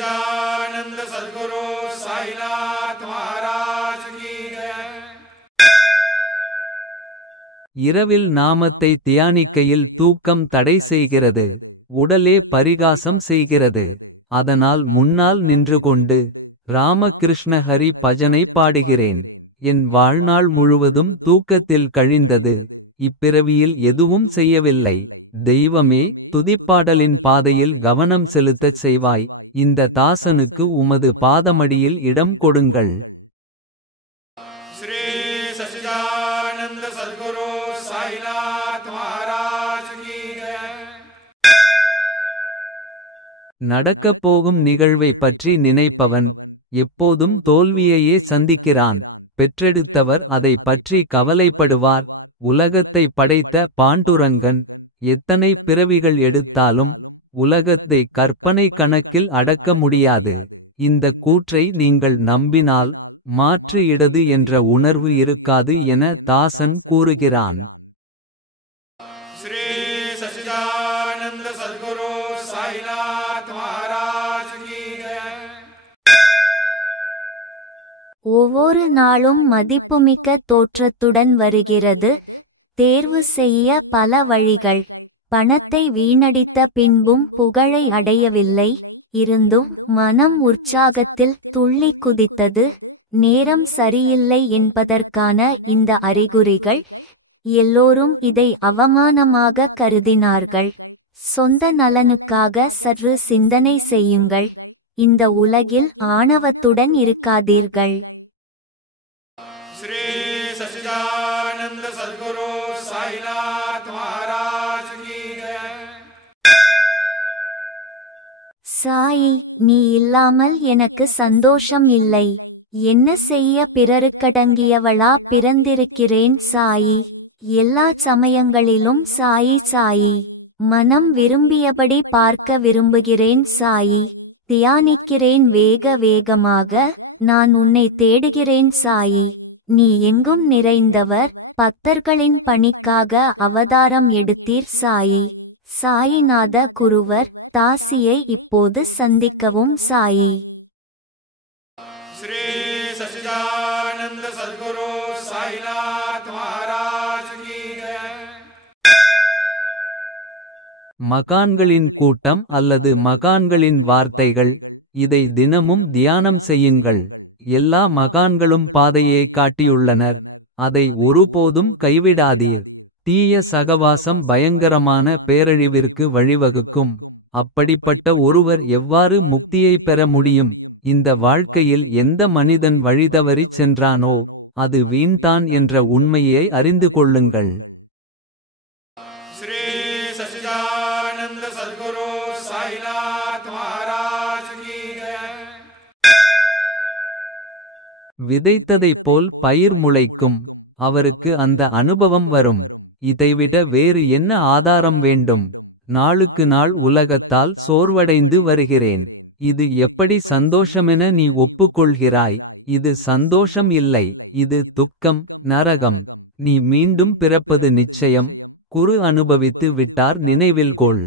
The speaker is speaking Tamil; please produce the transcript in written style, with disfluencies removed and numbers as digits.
सच्चिदानंद सद्गुरु साईनाथ महाराज की जय। இரவில் நாமத்தை தியானிக்கையில் தூக்கம் தடை செய்கிறது. உடலே பரிகாசம் செய்கிறது. அதனால் முன்னால் நின்று கொண்டு ராமகிருஷ்ண ஹரி பஜனை பாடுகிறேன். என் வாழ்நாள் முழுவதும் தூக்கத்தில் கழிந்தது. இப்பிறவியில் எதுவும் செய்யவில்லை. தெய்வமே, துதிப்பாடலின் பாதையில் கவனம் செலுத்தச் செய்வாய். இந்த தாசனுக்கு உமது பாதமடியில் இடம் கொடுங்கள். श्री सच्चिदानंद सद्गुरु साईनाथ महाराज की जय। நடக்கப் போகும் நிகழ்வை பற்றி நினைப்பவன் எப்போதும் தோல்வியையே சந்திக்கிறான். பெற்றெடுத்தவர் அதை பற்றி கவலைப்படுவார். உலகத்தை படைத்த பாண்டுரங்கன் எத்தனை பிறவிகள் எடுத்தாலும் உலகத்தை கற்பனை கணக்கில் அடக்க முடியாது. இந்த கூற்றை நீங்கள் நம்பினால் மாற்று இடது என்ற உணர்வு இருக்காது என தாசன் கூறுகிறான். श्री सच्चिदानंद सद्गुरु साईनाथ महाराज की जय। ஒவ்வொரு நாளும் மதிப்புமிக்க தோற்றத்துடன் வருகிறது. தேர்வு செய்ய பல வழிகள். பணத்தை வீணடித்த பின்பும் புகழை அடையவில்லை. இருந்தும் மனம் உற்சாகத்தில் துள்ளி குதித்தது. நேரம் சரியில்லை என்பதற்கான இந்த அறிகுறிகள். எல்லோரும் இதை அவமானமாக கருதினார்கள். சொந்த நலனுக்காக சற்று சிந்தனை செய்யுங்கள். இந்த உலகில் ஆணவத்துடன் இருக்காதீர்கள். श्री सच्चिदानंद सद्गुरु साईनाथ महाराज की जय। சாயி, நீ இல்லாமல் எனக்கு சந்தோஷம் இல்லை. என்ன செய்ய பிறருக்கடங்கியவளா பிறந்திருக்கிறேன் சாயி. எல்லா சமயங்களிலும் சாயி சாயி. மனம் விரும்பியபடி பார்க்க விரும்புகிறேன் சாயி. தியானிக்கிறேன் வேக வேகமாக. நான் உன்னை தேடுகிறேன் சாயி. நீ எங்கும் நிறைந்தவர். பக்தர்களின் பணிக்காக அவதாரம் எடுத்தீர் சாயி. சாயிநாத குருவர் தாசியை இப்போது சந்திக்கவும் சாயி. श्री सच्चिदानंद सद्गुरु साईनाथ महाराज की जय। மகான்களின் கூட்டம் அல்லது மகான்களின் வார்த்தைகள். இதை தினமும் தியானம் செய்யுங்கள். எல்லா மகான்களும் பாதையே காட்டியுள்ளனர். அதை ஒருபோதும் கைவிடாதீர். தீய சகவாசம் பயங்கரமான பேரழிவிற்கு வழிவகுக்கும். அப்படிப்பட்ட ஒருவர் எவ்வாறு முக்தியை பெற முடியும்? இந்த வாழ்க்கையில் எந்த மனிதன் வழிதவறிச் சென்றானோ அது வீண்தான் என்ற உண்மையை அறிந்து கொள்ளுங்கள். श्री सच्चिदानंद सद्गुरु साईनाथ महाराज की जय। விதைத்ததைப் போல் பயிர் முளைக்கும். அவருக்கு அந்த அனுபவம் வரும். இதைவிட வேறு என்ன ஆதாரம் வேண்டும்? நாளுக்கு நாள் உலகத்தால் சோர்வடைந்து வருகிறேன். இது எப்படி சந்தோஷமென நீ ஒப்புக்கொள்கிறாய்? இது சந்தோஷம் இல்லை, இது துக்கம், நரகம். நீ மீண்டும் பிறப்பது நிச்சயம். குரு அனுபவித்து விட்டார், நினைவில் கொள்.